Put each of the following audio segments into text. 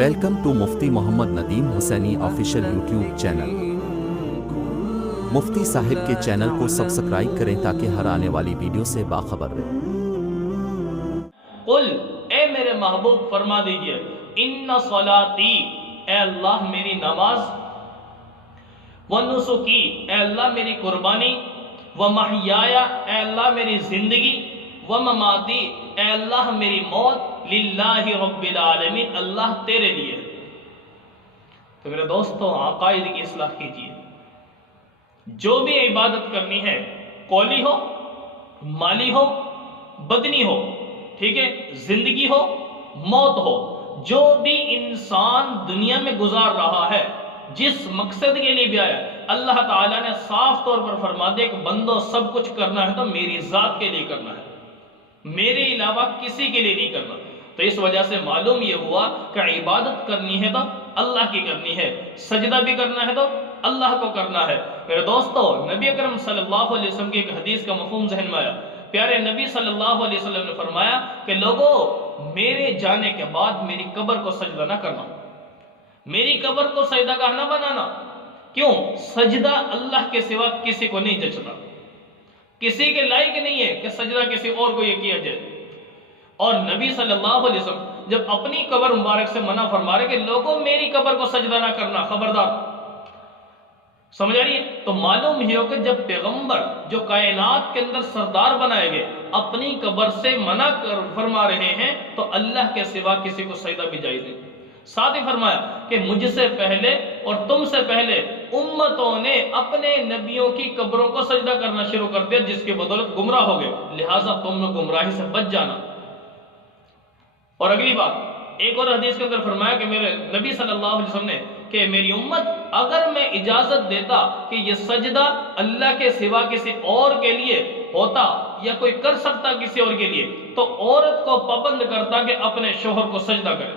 Welcome to Mufti Muhammad Nadeem Hussaini official YouTube channel. Mufti صاحب کے channel کو سبسکرائب کریں تاکہ ہر آنے والی ویڈیو سے باخبر رہیں۔ قل اے میرے محبوب فرما دیجئے، ان صلاتی اے اللہ میری نماز، ونسکی اے اللہ میری قربانی، ومحیایا اے اللہ میری زندگی، ومماتی اے اللہ میری موت، للہ رب العالمین اللہ تیرے لیے۔ تو میرے دوستوں عقائد کی اصلاح کیجئے، جو بھی عبادت کرنی ہے، قولی ہو، مالی ہو، بدنی ہو، ٹھیک ہے، زندگی ہو، موت ہو، جو بھی انسان دنیا میں گزار رہا ہے، جس مقصد کے لیے بھی آیا، اللہ تعالیٰ نے صاف طور پر فرما دیا کہ بندو سب کچھ کرنا ہے تو میری ذات کے لیے کرنا ہے، میرے علاوہ کسی کے لیے نہیں کرنا۔ تو اس وجہ سے معلوم یہ ہوا کہ عبادت کرنی ہے تو اللہ کی کرنی ہے، سجدہ بھی کرنا ہے تو اللہ کو کرنا ہے۔ میرے دوستو نبی اکرم صلی اللہ علیہ وسلم کی ایک حدیث کا مفہوم ذہن میں آیا۔ پیارے نبی صلی اللہ علیہ وسلم نے فرمایا کہ لوگوں میرے جانے کے بعد میری قبر کو سجدہ نہ کرنا، میری قبر کو سجدہ گاہ نہ بنانا۔ کیوں؟ سجدہ اللہ کے سوا کسی کو نہیں جچتا، کسی کے لائق نہیں ہے کہ سجدہ کسی اور کو یہ کیا جائے۔ اور نبی صلی اللہ علیہ وسلم جب اپنی قبر مبارک سے منع فرما رہے کہ لوگوں میری قبر کو سجدہ نہ کرنا، خبردار، سمجھ آ رہی ہے؟ تو معلوم ہی ہو کہ جب پیغمبر جو کائنات کے اندر سردار بنائے گئے اپنی قبر سے منع فرما رہے ہیں تو اللہ کے سوا کسی کو سجدہ بھی جائز نہیں۔ ساتھ ہی فرمایا کہ مجھ سے پہلے اور تم سے پہلے امتوں نے اپنے نبیوں کی قبروں کو سجدہ کرنا شروع کر دیا، جس کی بدولت گمراہ ہو گئے، لہٰذا تم نے گمراہی سے بچ جانا۔ اور اگلی بات ایک اور حدیث کے اندر فرمایا کہ میرے نبی صلی اللہ علیہ وسلم نے کہ میری امت اگر میں اجازت دیتا کہ یہ سجدہ اللہ کے سوا کسی اور کے لیے ہوتا یا کوئی کر سکتا کسی اور کے لیے تو عورت کو پابند کرتا کہ اپنے شوہر کو سجدہ کرے۔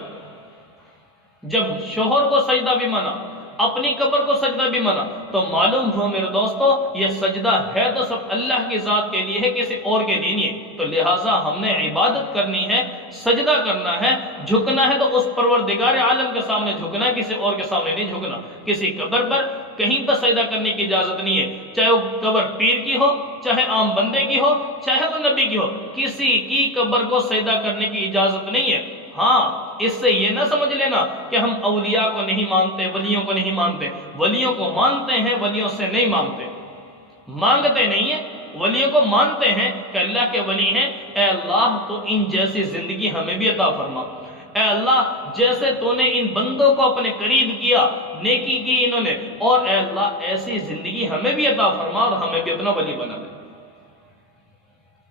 جب شوہر کو سجدہ بھی منع، اپنی قبر کو سجدہ بھی منع، تو معلوم ہو میرے دوستو یہ سجدہ ہے تو سب اللہ کی ذات کے لیے ہے، کسی اور کے لیے نہیں۔ تو لہٰذا ہم نے عبادت کرنی ہے، سجدہ کرنا ہے، جھکنا ہے تو اس پروردگار عالم کے سامنے جھکنا ہے، کسی اور کے سامنے نہیں جھکنا۔ کسی قبر پر کہیں پر سجدہ کرنے کی اجازت نہیں ہے، چاہے وہ قبر پیر کی ہو، چاہے عام بندے کی ہو، چاہے وہ نبی کی ہو، کسی کی قبر کو سجدہ کرنے کی اجازت نہیں ہے۔ ہاں اس سے یہ نہ سمجھ لینا کہ ہم اولیاء کو نہیں مانتے، ولیوں کو نہیں مانتے، ولیوں کو مانتے ہیں، ولیوں سے نہیں مانگتے، مانگتے نہیں ہیں، ولیوں کو مانتے ہیں کہ اللہ کے ولی ہیں۔ اے اللہ تو ان جیسی زندگی ہمیں بھی عطا فرما، اے اللہ جیسے تو نے ان بندوں کو اپنے قریب کیا، نیکی کی انہوں نے، اور اے اللہ ایسی زندگی ہمیں بھی عطا فرما اور ہمیں بھی اپنا ولی بنا دے۔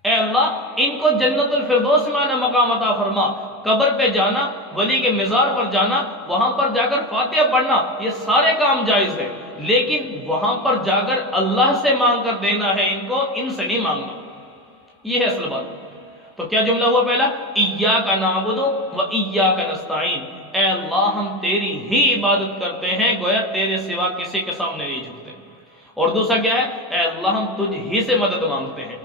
اے اللہ ان کو جنت الفردوس میں آنا مقام عطا فرما۔ قبر پہ جانا، ولی کے مزار پر جانا، وہاں پر جا کر فاتحہ پڑھنا، یہ سارے کام جائز ہے، لیکن وہاں پر جا کر اللہ سے مانگ کر دینا ہے، ان کو ان سے نہیں مانگنا، یہ ہے اصل بات۔ تو کیا جملہ ہوا پہلا؟ ایاک نعبد و ایاک نستعین، اے اللہ ہم تیری ہی عبادت کرتے ہیں، گویا تیرے سوا کسی کے سامنے نہیں جھکتے۔ اور دوسرا کیا ہے؟ اے اللہ ہم تجھ ہی سے مدد مانگتے ہیں۔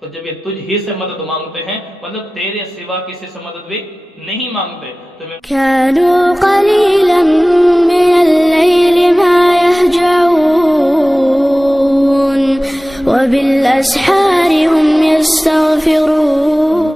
تو جب یہ تجھ ہی سے مدد مانگتے ہیں مطلب تیرے سوا کسی سے مدد بھی نہیں مانگتے۔ كانوا قليلا من الليل ما يهجعون وبالأسحار هم يستغفرون